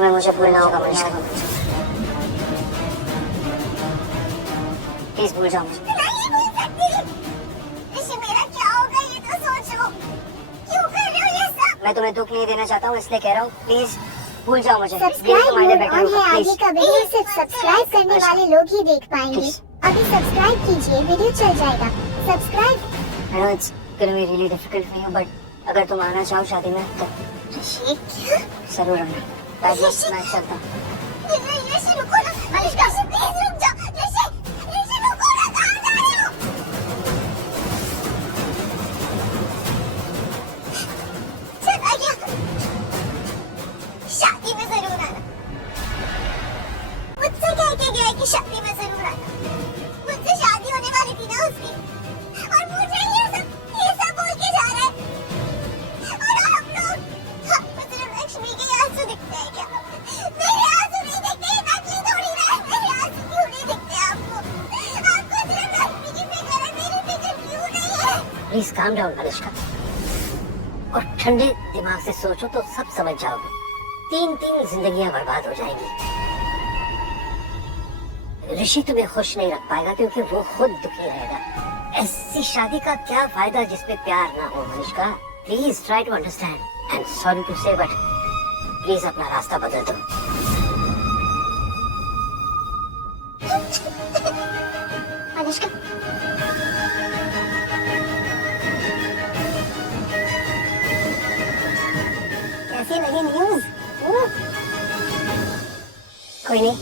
तुम्हें मुझे भूलना होगा मनीषा, प्लीज भूल जाओ मुझे। नहीं भूल सकती। ऋषि मेरा क्या होगा ये तो सोचो। क्यों कर रहे हो ये सब? मैं तुम्हें दुख नहीं देना चाहता हूँ इसलिए कह रहा हूँ, प्लीज भूल जाओ मुझे। सब्सक्राइब मोड ऑन है, आगे का वीडियो सिर्फ सब्सक्राइब करने वाले लोग ही देख पाएंगे। अभी सब्सक्राइब कीजिए, वीडियो चल जाएगा। Subscribe. I know it's gonna be really difficult for you, but अगर तुम आना चाहो शादी में तो ऋषि क्या? जरूर आना। मैं चलता हूँ। ऋषि रुको ना, मनीषा प्लीज रुक जाओ। ऋषि रुको ना, कहाँ जा रहे हो? चला गया। शादी में जरूर आना। मुझसे कह के गया कि शादी में जरूर आना। मुझसे शादी होने वाली थी ना उसकी, और मुझे ये सब बोल के जा रहा है। और हम लोग आपको सिर्फ लक्ष्मी के आंसू दिखते हैं क्या? मेरे आंसू नहीं दिखते, नकली थोड़ी ना है। मेरे आंसू क्यों नहीं दिखते आपको? आपको सिर्फ लक्ष्मी की फिक्र है, मेरी फिक्र क्यों नहीं है? प्लीज काम डाउन अनुष्का, और ठंडे दिमाग से सोचो तो सब समझ जाओगे। 3 जिंदगियां बर्बाद हो जाएंगी। ऋषि तुम्हें खुश नहीं रख पाएगा क्योंकि वो खुद दुखी रहेगा। ऐसी शादी का क्या फायदा जिसपे प्यार ना हो Anushka. Please try to understand and sorry to say, but please अपना रास्ता बदल दो। अनुष्का, कैसी लगी न्यूज़? कोई नहीं,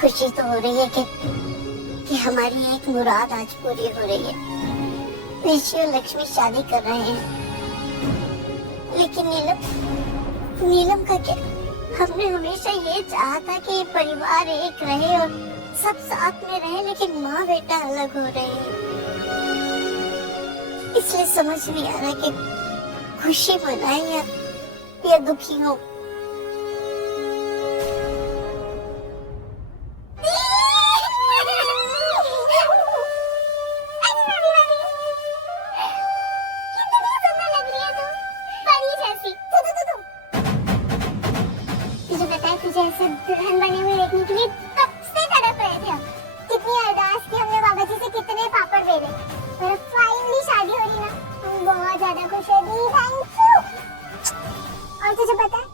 खुशी तो हो रही है कि हमारी एक मुराद आज पूरी हो रही है। ऋषि और लक्ष्मी शादी कर रहे हैं, लेकिन नीलम का क्या? हमने हमेशा ये चाहा था कि परिवार एक रहे और सब साथ में रहे, लेकिन माँ बेटा अलग हो रहे हैं। इसलिए समझ नहीं आ रहा कि खुशी मनाए या दुखी हो। जैसे दुल्हन बने हुए देखने के लिए कब से तड़प रहे थे हम। कितनी अरदास की हमने बाबा जी से, कितने पापड़ बेले, पर अब फाइनली शादी हो रही ना, हम बहुत ज्यादा खुश हैं। दी थैंक यू। और तुझे पता है,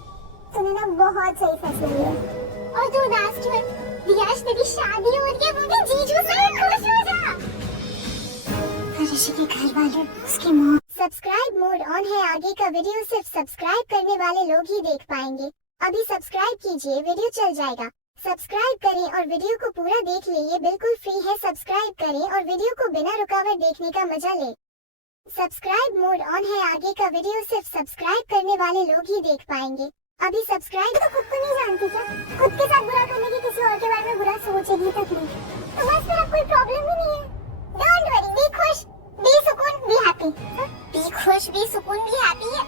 तूने ना बहुत सही फैसला लिया। और तू उदास क्यों है? दियाश तेरी शादी हो रही है, वो भी जीजू से। खुश हो जा। ऋषि के घर वाले उसकी मौत। सब्सक्राइब मोड ऑन है, आगे का वीडियो सिर्फ सब्सक्राइब करने वाले लोग ही देख पाएंगे। अभी सब्सक्राइब कीजिए, वीडियो चल जाएगा। सब्सक्राइब करें और वीडियो को पूरा देख ले, ये बिल्कुल फ्री है। सब्सक्राइब करें और वीडियो को बिना रुकावट देखने का मजा ले। सब्सक्राइब मोड ऑन है, आगे का वीडियो सिर्फ सब्सक्राइब करने वाले लोग ही देख पाएंगे। अभी सब्सक्राइब। तो खुद को नहीं जानती क्या? खुद के साथ बुरा करने की किसी और के बारे में बुरा सोचेगी तक नहीं, तो बस फिर अब कोई प्रॉब्लम ही नहीं है। डोंट वरी, बी खुश, बी सुकून, बी हैप्पी। बी खुश, बी सुकून, बी हैप्पी है।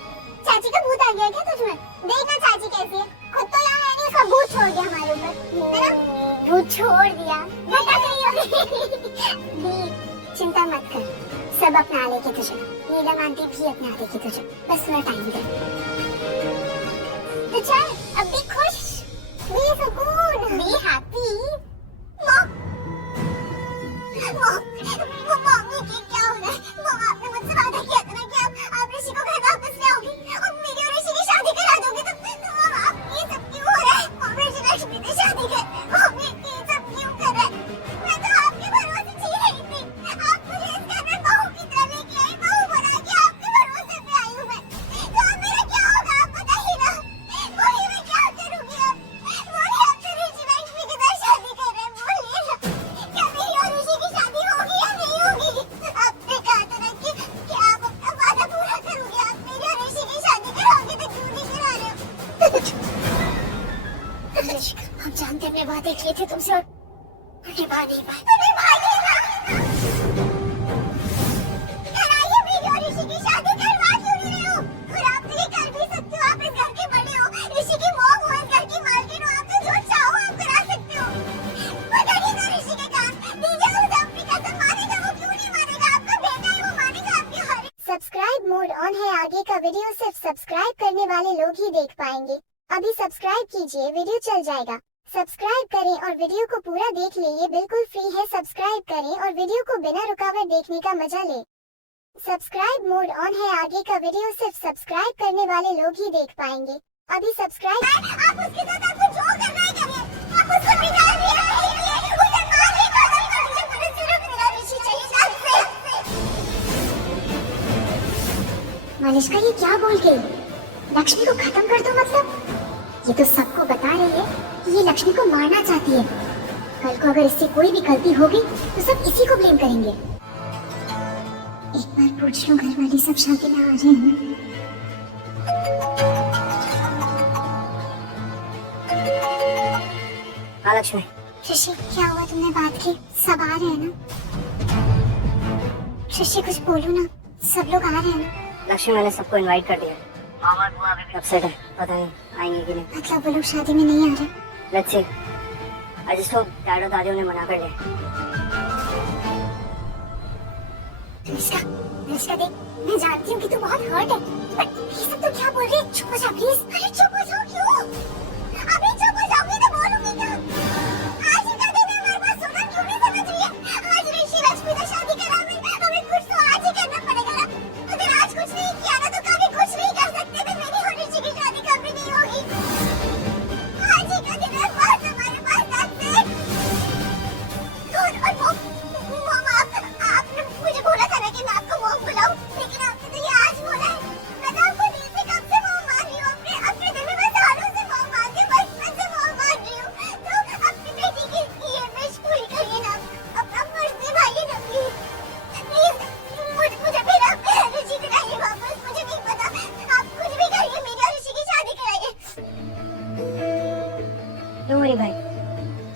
चाची का भूत आ गया क्या तुझमें? देखना चाची कैसी है। खुद तो यहाँ है नहीं, उसका भूत छोड़ दिया हमारे ऊपर, है ना? भूत छोड़ दिया, बता कहीं। चिंता मत कर, सब अपना लेके तुझे। नीलम आंटी भी अपना लेके तुझे, बस थोड़ा टाइम दे। तो चल, अब भी खुश, बी सुकून, बी हैप्पी। मम्मी की क्या हो रहा है? मम्मा, आपने मुझसे वादा किया था ना कि आप ऋषि को घर वापस ले आओगी और मेरी और ऋषि की शादी करा दोगे। तो आप ये सब क्यों हो रहा है? मम्मी, लक्ष्मी ने शादी कर, मम्मी ये सब क्यों कर रहा है? मैं तो आपके भरोसे जी रही थी। आप मुझे इस घर में बहू की तरह लेके आई, बहू बना के आपके भरोसे पे आई हूँ मैं। तो अब मेरा क्या होगा आप बताइए ना। बोलिए, मैं क्या करूँगी अब? बोलिए, आप तो ऋषि लक्ष्मी के साथ शादी कर रहे हैं, बोलिए ना। क्या मेरी और ऋषि की शादी होगी या नहीं होगी? आपने कहा था ना कि आप अपना वादा पूरा करोगे। आप मेरी और ऋषि की शादी कराओगे, तो क्यों नहीं करा रहे हो? हम जानते हैं, वादे किए थे तुमसे और निभा नहीं पाए। कराइए मेरी और ऋषि की शादी, करवा क्यों नहीं रहे हो? और आप तो ये कर भी सकते हो, आप इस घर के बड़े हो, ऋषि की मॉम हो, इस घर की मालकिन हो, आप तो जो चाहो आप करा सकते हो। बताइए ना ऋषि के काम, दीजिए उसे अपनी कसम, मानेगा वो क्यों नहीं मानेगा? आपका बेटा है, वो मानेगा आपकी हर। सब्सक्राइब मोड ऑन है, आगे का वीडियो सिर्फ सब्सक्राइब करने वाले लोग ही देख पाएंगे। अभी सब्सक्राइब कीजिए, वीडियो चल जाएगा। सब्सक्राइब करें और वीडियो को पूरा देख लें, ये बिल्कुल फ्री है। सब्सक्राइब करें और वीडियो को बिना रुकावट देखने का मजा लें। सब्सक्राइब मोड ऑन है, आगे का वीडियो सिर्फ सब्सक्राइब करने वाले लोग ही देख पाएंगे। अभी सब्सक्राइब आप उसके साथ आपको जो करना है करिए, आप उसको बिगाड़ रही हैं, उसे मारिए, मुझे सिर्फ मेरा ऋषि चाहिए। मालिश्का ये क्या बोल गई? लक्ष्मी को खत्म कर दो मतलब? ये तो सबको बता रही है कि ये लक्ष्मी को मारना चाहती है। कल को अगर इससे कोई भी गलती होगी तो सब इसी को ब्लेम करेंगे। एक बार पूछ लो, घर वाले सब शादी में आ रहे हैं। हाँ लक्ष्मी। ऋषि क्या हुआ, तुमने बात की? सब आ रहे हैं ना? ऋषि कुछ बोलो ना, सब लोग आ रहे हैं ना? लक्ष्मी मैंने सबको इनवाइट कर दिया। मामा बुआ अभी भी अपसेट है, पता नहीं आएंगे कि नहीं। मतलब वो लोग शादी में नहीं आ रहे? Let's see. I just hope dad और दादी उन्हें मना कर ले। अनुष्का देख, मैं जानती हूँ कि तू बहुत हर्ट है, बट ये सब तो क्या बोल रही है? चुप हो जा प्लीज। अरे चुप हो जाओ क्यों? अभी चुप हो जाओगी तो बोलूंगी क्या? आज ही का दिन है, हमारे पास सोना क्यों नहीं समझ रही है? आज ऋषि लक्ष्मी का शादी करा है, हमें कुछ तो आज ही करना पड़ेगा ना। अगर आज कुछ नहीं किया ना तो कभी कुछ नहीं कर सकते थे। मेरी और ऋषि की शादी कभी नहीं होगी। आज ही का दिन है, बस हमारे पास that's it। और मॉम आपने मुझे बोला था ना कि मैं आपको मॉम बुलाऊं, लेकिन आपने तो ये आज बोला है। मैं तो आपको दिल से कब से मॉम मान रही हूँ, अपने दिल में मैं सालों से मॉम मानती हूँ, बचपन से मॉम मान रही हूँ। तो अपनी बेटी की ये विश पूरी करिए ना, अपना फर्ज निभाइए ना प्लीज। मुझे फिर आप ऋषि कराइए वापस, मुझे नहीं पता, आप कुछ भी करिए, मेरी और ऋषि की शादी कराइए। डोंट वरी भाई,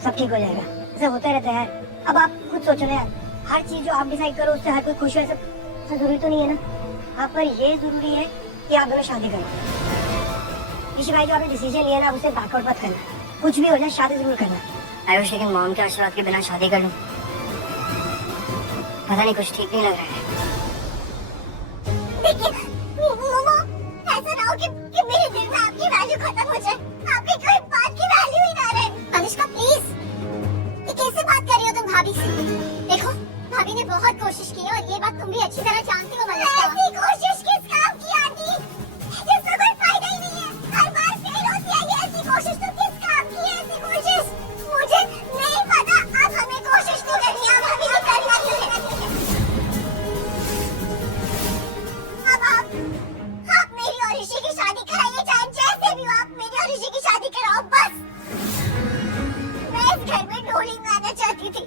सब ठीक हो जाएगा। ऐसा होता रहता है यार। अब आप खुद सोचो ना यार, हर चीज जो आप डिसाइड करो उससे हर कोई खुश हो, सब जरूरी तो नहीं है ना। आप पर ये जरूरी है कि आप दोनों शादी करो। ऋषि भाई जो आपने डिसीजन लिया ना, उसे बैकआउट मत करना। कुछ भी हो जाए शादी जरूर करना। आई विश, लेकिन मॉम के आशीर्वाद के बिना शादी कर लूं, पता नहीं कुछ ठीक नहीं लग रहा है। देखिए मोमो, ऐसा ना हो कि मेरे दिल में आपकी वैल्यू खत्म हो जाए, आपकी कोई बात की वैल्यू ही ना रहे। अनुष्का प्लीज, ये कैसे बात कर रही हो तुम भाभी से? देखो भाभी ने बहुत कोशिश की है और ये बात तुम भी अच्छी तरह जानती हो। ऐसी कोशिश किस काम की आंटी? इसका कोई फायदा ही नहीं है, हर बार फेल होती है ये ऐसी कोशिश। तो किस काम की है ऐसी कोशिश? मुझे नहीं पता, अब हमें कोशिश नहीं करनी है, अब हमें करना ही है। अब आप मेरी और ऋषि की शादी कराइए, चाहे जैसे भी हो, आप मेरी और ऋषि की शादी कराओ बस। मैं इस घर में डोली में आना चाहती थी,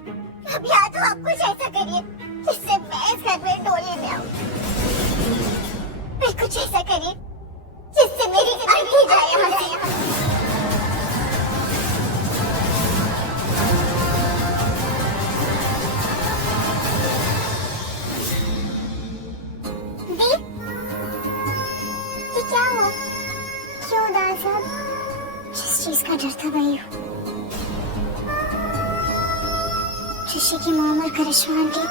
अब या तो आप कुछ ऐसा करिए जिससे मैं इस घर में डोली में आऊं, फिर कुछ ऐसा करिए जिससे मेरी जिंदगी जाए यहाँ से। ये क्या हुआ? क्यों उदास है? जिस चीज का डर था वही हो। ऋषि की मॉम और करिश्मा आंटी,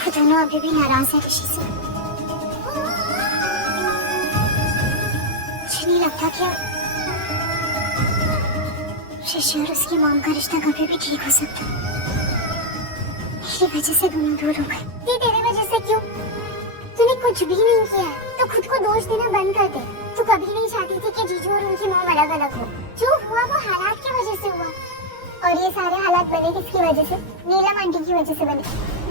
वो दोनों अभी भी नाराज है ऋषि से। मुझे नहीं लगता कि ऋषि और उसकी मॉम का रिश्ता कभी भी ठीक हो सकता। मेरी वजह से दोनों दूर हो गए। ये तेरी वजह से क्यों? तूने कुछ भी नहीं किया है, तो खुद को दोष देना बंद कर दे। तू कभी नहीं चाहती थी कि जीजू और उनकी मॉम अलग अलग हो। जो हुआ वो हालात की वजह से हुआ, और ये सारे हालात बने किसकी वजह से? नीलम आंटी की वजह से बने।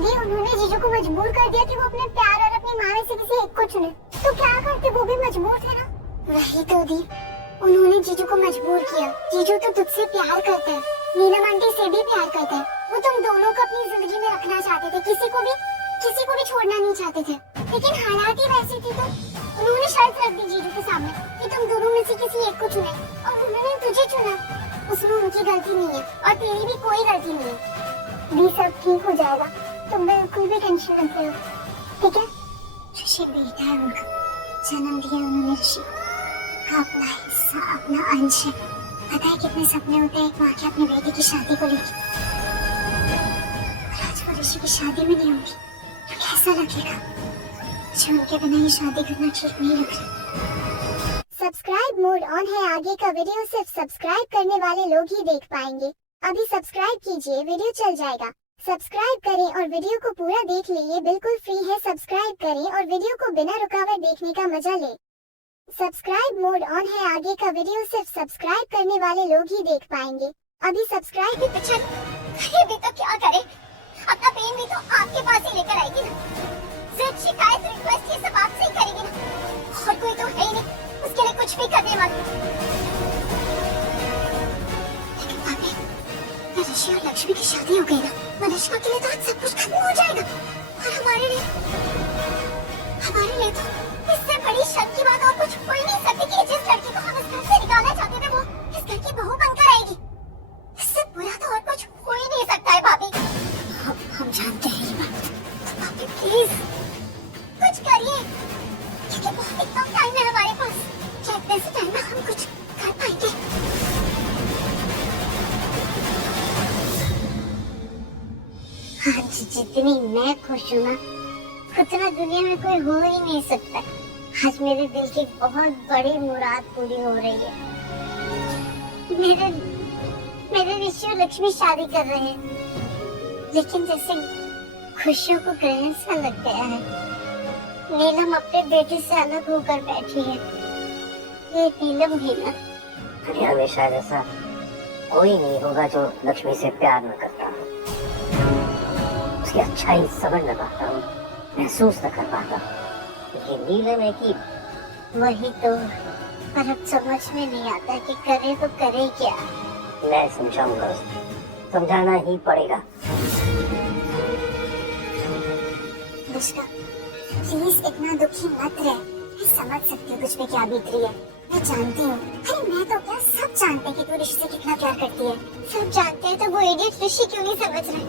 दी उन्होंने जीजू को मजबूर कर दिया कि वो अपने प्यार और अपनी माँ में से किसी एक को चुने। तो क्या करते, वो भी मजबूर थे ना। वही तो दी, उन्होंने जीजू को मजबूर किया। जीजू तो तुझसे प्यार करता है, नीलम आंटी से भी प्यार करता है। वो तुम दोनों को अपनी जिंदगी में रखना चाहते थे, किसी को भी छोड़ना नहीं चाहते थे, लेकिन हालात ही वैसी थी। तो उन्होंने शर्त रख दी जीजू के सामने कि तुम दोनों में से किसी एक को चुने, और उन्होंने तुझे चुना। उसमें उनकी गलती नहीं है और तेरी भी कोई गलती नहीं है। भी सब ठीक हो जाएगा, तुम बिल्कुल भी टेंशन मत लो, ठीक है? ऋषि बेटा है उनका, जन्म दिया उन्होंने ऋषि, अपना हिस्सा, अपना अंश है। पता है कितने सपने होते हैं एक माँ के अपनी बेटी की शादी को लेकर। आज वो ऋषि की शादी में नहीं होगी तो कैसा लगेगा? मुझे उनके बिना ये शादी करना ठीक नहीं लग रहा। सब्सक्राइब मोड ऑन है। आगे का वीडियो सिर्फ सब्सक्राइब करने वाले लोग ही देख पाएंगे। अभी सब्सक्राइब कीजिए, वीडियो चल जाएगा। सब्सक्राइब करें और वीडियो को पूरा देख ले, ये बिल्कुल फ्री है। सब्सक्राइब करें और वीडियो को बिना रुकावट देखने का मजा ले। सब्सक्राइब मोड ऑन है। आगे का वीडियो सिर्फ सब्सक्राइब करने वाले लोग ही देख पाएंगे। अभी सब्सक्राइब भी तो चल, अरे भी तो क्या करे, अपना पेन भी तो आपके पास ही लेकर आएगी ना। सिर्फ शिकायत रिक्वेस्ट ये सब आपसे ही करेगी ना, और कोई तो है ही नहीं उसके लिए कुछ भी करने वाला। लेकिन भाभी, ऋषि और लक्ष्मी की शादी हो गई ना, मनीषा के लिए तो आज सब कुछ खत्म हो जाएगा, और हमारे लिए तो इससे बड़ी शर्म की बात और कुछ हो ही नहीं सकती कि जिस लड़की को हम इस घर से निकालना चाहते थे वो इस घर की बहू बनकर आएगी। इससे बुरा तो और कुछ हो ही नहीं सकता है भाभी। हम जानते हैं ये बात, तो भाभी प्लीज कुछ करिए, क्योंकि बहुत कम टाइम है हमारे पास। क्या इतने से टाइम में हम कुछ कर पाएंगे? आज जितनी मैं खुश हूँ ना, उतना दुनिया में कोई हो ही नहीं सकता। आज मेरे दिल की बहुत बड़ी मुराद पूरी हो रही है। मेरे ऋषि और लक्ष्मी शादी कर रहे हैं, लेकिन जैसे खुशियों को ग्रहण सा लग गया है। नीलम अपने बेटे से अलग होकर बैठी है। ये नीलम भी ना, दुनिया में शायद ऐसा कोई नहीं होगा जो लक्ष्मी से प्यार न करता हो, उसकी अच्छाई समझ न पाता हूँ, महसूस न कर पाता। ये नीलम है कि वही तो, पर अब समझ में नहीं आता कि करे तो करे क्या। मैं समझाऊंगा उसे, समझाना ही पड़ेगा। अनुष्का, प्लीज इतना दुखी मत रहे। मैं समझ सकती हूँ तुझ पे क्या बीत रही है, मैं जानती हूँ। अरे मैं तो क्या, सब जानते हैं कि तू ऋषि से कितना प्यार करती है। सब जानते हैं तो वो इडियट ऋषि क्यों नहीं समझ रहे?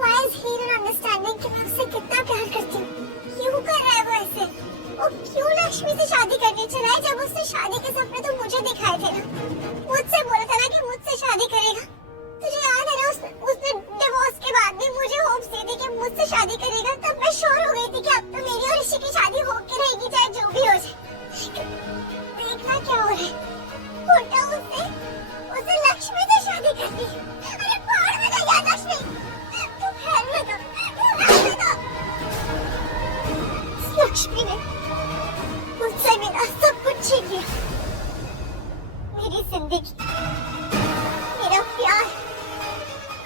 Why is he not understanding कि मैं उससे कितना प्यार करती हूँ? क्यों कर रहा है वो ऐसे? वो क्यों लक्ष्मी से शादी करने चला है, जब उसने शादी के सपने तो मुझे दिखाए थे ना। मुझसे बोला था ना कि मुझसे शादी करेगा। तुझे याद है ना, उसने डिवोर्स के बाद भी मुझे होप्स दी थी कि मुझसे शादी करेगा। तब मैं श्योर हो गई थी कि अब तो मेरी और ऋषि की शादी होके रहेगी, चाहे जो भी हो जाए। देखना क्या हो रहा है, उल्टा उसे लक्ष्मी से शादी कर दी। अरे बाहर में जा यार लक्ष्मी, तू फैल में दो। लक्ष्मी ने मुझसे मेरा सब कुछ छीन लिया, मेरी जिंदगी, मेरा प्यार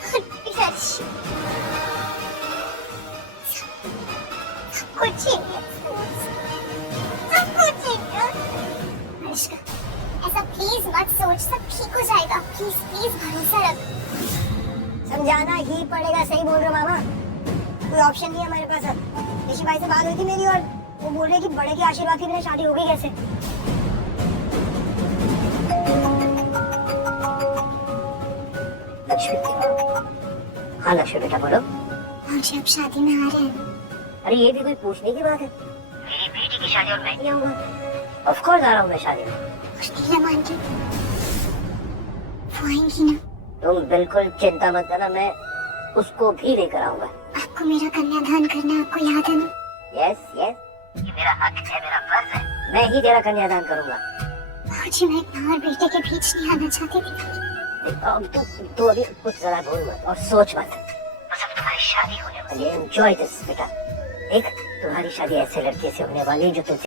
और मेरा ऋषि, सब कुछ छीन लिया, सब कुछ छीन लिया। अनुष्का, ऐसा प्लीज मत सोच, सब ठीक हो जाएगा। प्लीज प्लीज भरोसा रख। समझाना ही पड़ेगा। सही बोल रहे हो मामा, कोई ऑप्शन नहीं है हमारे पास। अब ऋषि भाई से बात हुई थी मेरी, और वो बोल रहे कि बड़े के आशीर्वाद के बिना शादी हो गई कैसे। लक्ष्मी, हाँ लक्ष्मी बेटा बोलो। मुझे अब शादी में आ रहे हैं। अरे ये भी कोई पूछने की बात है? मेरी बेटी की शादी और मैं नहीं आऊंगा। ऑफ कोर्स आ रहा हूँ मैं शादी में। नीलम आंटी वो आएंगी ना? तुम बिल्कुल चिंता मत करना, मैं उसको भी लेकर आऊंगा। आपको मेरा कन्यादान करना आपको याद है ना? यस यस, ये मेरा हक है, मेरा फर्ज है। मैं ही तेरा कन्यादान करूंगा। मुझे मैं एक माँ और बेटे के बीच नहीं आना चाहती थी। अब तू अभी कुछ जरा भूल मत और सोच मत। बस अब तुम्हारी शादी होने वाली है। एंजॉय दिस बेटा। देख, तुम्हारी शादी ऐसे लड़के से होने वाली है जो तुझसे